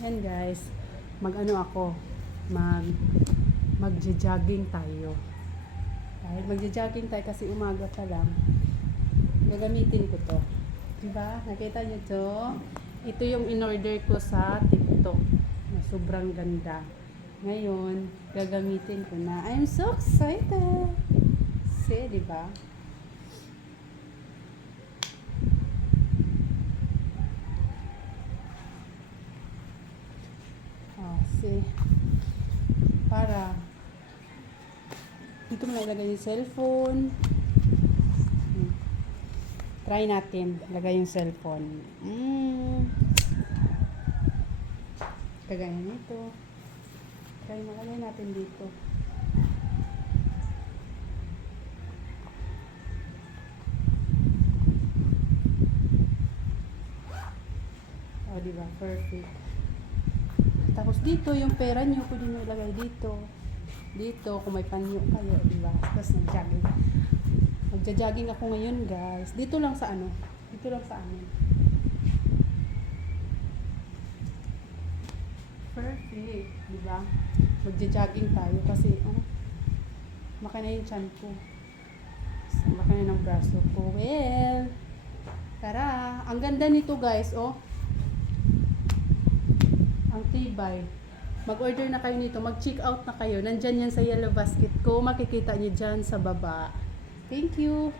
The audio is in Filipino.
Yan guys, mag-ano ako, magja-jogging tayo. Dahil magja-jogging tayo kasi umaga pa lang, gagamitin ko to. Diba? Nakita nyo to? Ito yung in-order ko sa TikTok na sobrang ganda. Ngayon, gagamitin ko na. I'm so excited! See, diba? See, para dito mo na ilagay yung cellphone. Try natin ilagay yung cellphone. Kagaya nito. Try makalagay natin dito. Oh, diba? Perfect. Tapos dito, yung pera nyo, pwede nyo ilagay dito. Dito, kung may panyo kayo, diba? Tapos nag-jogging. Magja-jogging ako ngayon, guys. Dito lang sa ano? Dito lang sa amin. Perfect. Diba? Magja-jogging tayo kasi, maka na yung chan ko. Maka na ng braso ko. Well, tara. Ang ganda nito, guys, oh. Ang tibay. Mag-order na kayo nito. Mag-check out na kayo. Nandyan yan sa yellow basket ko. Makikita nyo dyan sa baba. Thank you.